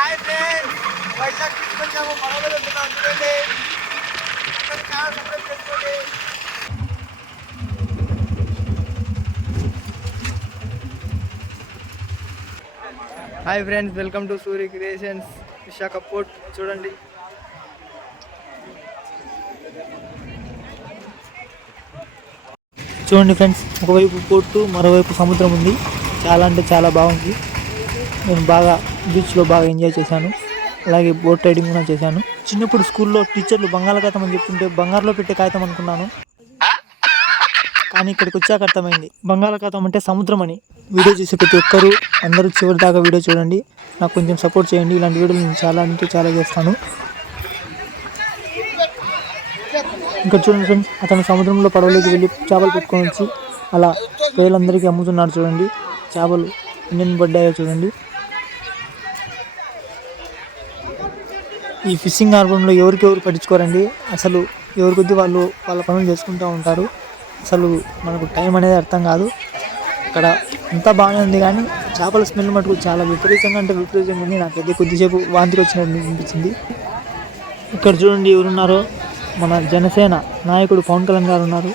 Hi friends. Vizag వెళ్తున్నాం. చూడండి. అక్కడ సపరేట్ చేసుకోండి hi friends. Welcome to Surya creations. Visakha port. చూడండి. చూడండి ఫ్రెండ్స్. ఒకవైపు పోర్టు మరోవైపు సముద్రం ఉంది. చాలా అంటే చాలా బాగుంది. నేను బాగా బీచ్లో బాగా ఎంజాయ్ చేశాను. అలాగే బోట్ రైడింగ్ కూడా చేశాను. చిన్నప్పుడు స్కూల్లో టీచర్లు బంగాళాఖాతం అని చెప్తుంటే బంగారులో పెట్టే కాగితం అనుకున్నాను. కానీ ఇక్కడికి వచ్చాక అర్థమైంది. బంగాళాఖాతం అంటే సముద్రం అని. వీడియో చూసే ప్రతి ఒక్కరూ అందరూ చివరి దాకా వీడియో చూడండి. నాకు కొంచెం సపోర్ట్ చేయండి. ఇలాంటి వీడియోలు నేను చాలా అంటే చాలా చేస్తాను. ఇంకా చూడండి ఫ్రెండ్స్ అతను సముద్రంలో పడవలోకి వెళ్ళి చేపలు పెట్టుకొని వచ్చి అలా పేర్లందరికీ అమ్ముతున్నారు చూడండి. చేపలు ఎన్ని పడ్డాయో చూడండి. ఈ ఫిషింగ్ హార్బర్లో ఎవరికి ఎవరు పట్టించుకోరండి? అసలు ఎవరి కొద్ది వాళ్ళు వాళ్ళ పనులు చేసుకుంటూ ఉంటారు. అసలు మనకు టైం అనేది అర్థం కాదు. ఇక్కడ అంతా బాగానే ఉంది కానీ చేపల స్మెల్ మటుకు చాలా విపరీతంగా అంటే విపరీతంగా ఉంది. నాకైతే కొద్దిసేపు వాంతికి వచ్చినట్టు అనిపించింది. ఇక్కడ చూడండి ఎవరున్నారో. మన జనసేన నాయకుడు పవన్ కళ్యాణ్ గారు ఉన్నారు.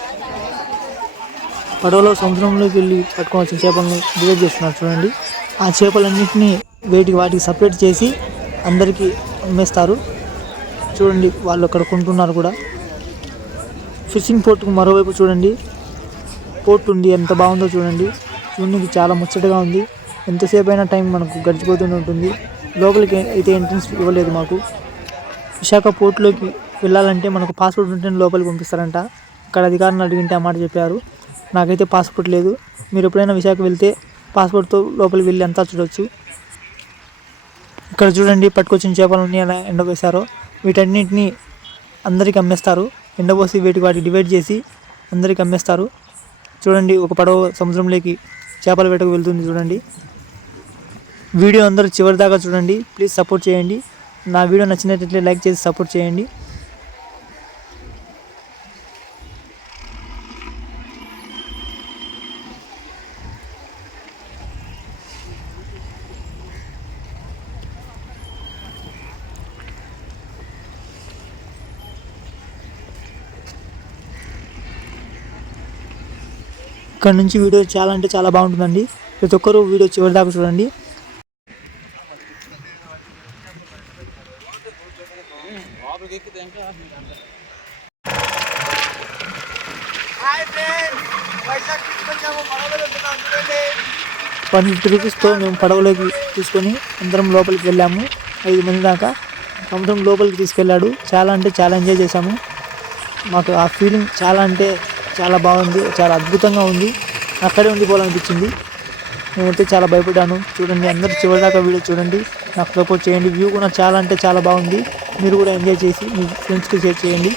పడవలో సముద్రంలోకి వెళ్ళి పట్టుకోవాల్సిన చేపలను డివైడ్ చేస్తున్నారు చూడండి. ఆ చేపలన్నింటినీ వేటికి వాటికి సపరేట్ చేసి అందరికీ అమ్మేస్తారు. చూడండి వాళ్ళు అక్కడ కొంటున్నారు కూడా. ఫిషింగ్ పోర్ట్కు మరోవైపు చూడండి. పోర్ట్ ఉంది ఎంత బాగుందో చూడండి. చూడడానికి చాలా ముచ్చటగా ఉంది. ఎంతసేపు అయినా టైం మనకు గడిచిపోతూనే ఉంటుంది. లోపలికి అయితే ఎంట్రన్స్ ఇవ్వలేదు మాకు. విశాఖ పోర్ట్లోకి వెళ్ళాలంటే మనకు పాస్పోర్ట్ ఉంటేనే లోపలికి పంపిస్తారంట. అక్కడ అధికారులను అడిగింటే ఆ మాట చెప్పారు. నాకైతే పాస్పోర్ట్ లేదు. మీరు ఎప్పుడైనా విశాఖ వెళ్తే పాస్పోర్ట్తో లోపలికి వెళ్ళి అంతా చూడొచ్చు. ఇక్కడ చూడండి పట్టుకొచ్చిన చేపలన్నీ ఎలా ఎండబోసారో. వీటన్నిటిని అందరికి అమ్మేస్తారు. ఎండబోసి వీటికి వాటికి డివైడ్ చేసి అందరికి అమ్మేస్తారు. చూడండి ఒక పడవ సముద్రంలోకి చేపల వేటకు వెళ్తుంది చూడండి. వీడియో అందరూ చివరి దాకా చూడండి. ప్లీజ్ సపోర్ట్ చేయండి. నా వీడియో నచ్చినట్లయితే లైక్ చేసి సపోర్ట్ చేయండి. ఇక్కడ నుంచి వీడియో చాలా అంటే చాలా బాగుంటుందండి. ప్రతి ఒక్కరూ వీడియో చివరి దాకా చూడండి. చూడండి వన్ ఫిఫ్టీ రూపీస్తో మేము పడవలోకి తీసుకొని అందరం లోపలికి వెళ్ళాము. ఐదు మంది దాకా. సముద్రం లోపలికి తీసుకెళ్ళాడు. చాలా అంటే చాలా ఎంజాయ్ చేశాము. మాకు ఆ ఫీలింగ్ చాలా అంటే చాలా బాగుంది చాలా అద్భుతంగా ఉంది. అక్కడే ఉండిపోవాలనిపించింది నేనైతే చాలా భయపడ్డాను. చూడండి అందరూ చివరిదాకా వీడియో చూడండి. నాకు సపోర్ట్ చేయండి. వ్యూ కూడా చాలా అంటే చాలా బాగుంది. మీరు కూడా ఎంజాయ్ చేసి మీ ఫ్రెండ్స్కి షేర్ చేయండి.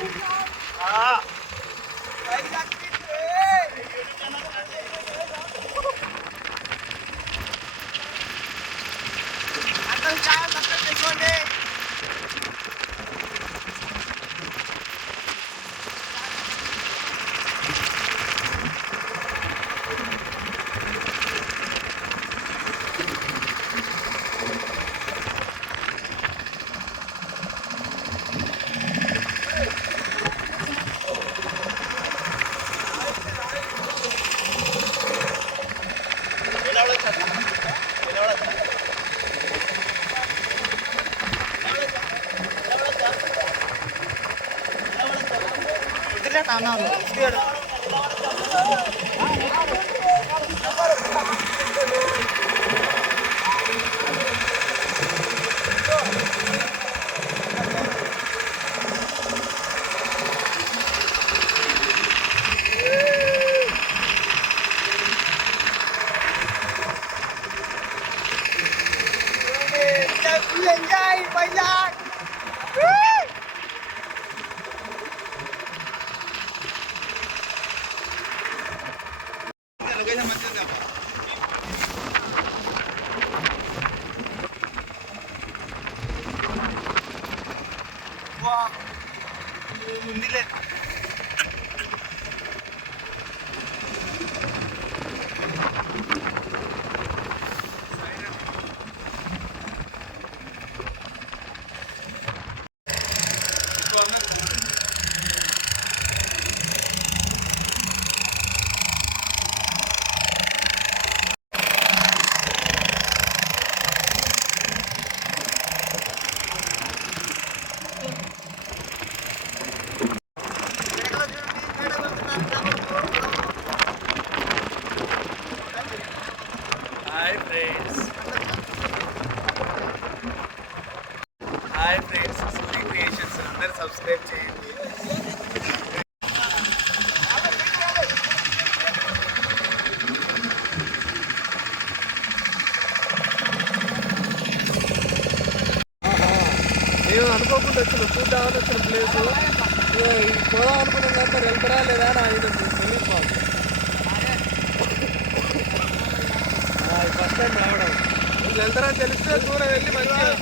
చూడండి Ah. ഇതിലെ താന്നാന്ന് Wow. Millet. Hi friends hi friends Suri creations అందరు సబ్స్క్రైబ్ చేయండి. నేను అనుకోకుండా వచ్చిన చూద్దామని వచ్చిన ప్లేసు పోదాం అనుకున్నాం కానీ వెళ్తారా లేదా అని ఆయన తెలియదు మాకు ఫస్ట్ టైం రావడం వీళ్ళు వెళ్తారని తెలిస్తే దూరం వెళ్ళి మంచిగా